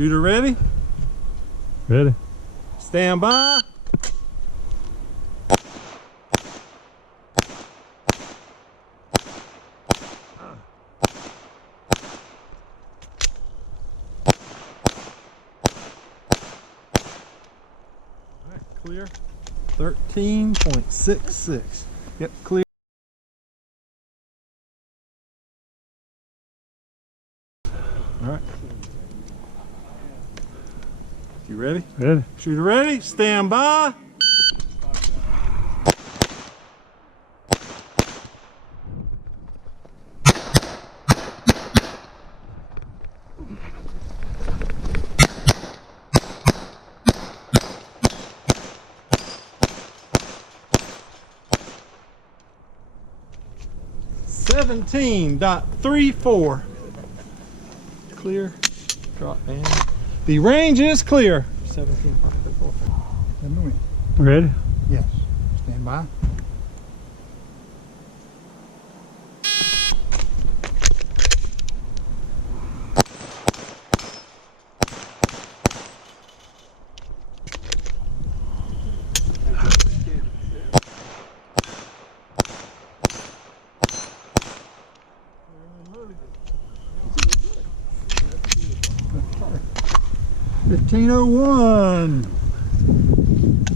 Shooter ready? Ready. Stand by. Clear. 13.66. Yep, clear. All right. You ready? Ready. Shooter ready? Stand by. $17.34. Clear. Drop down. The range is clear. 17.34. Ready. Yes. Stand by. $15.01.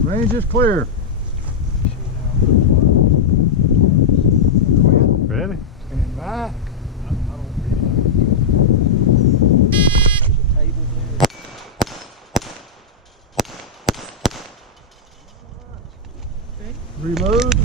Range is clear. Ready. Stand by. Reload.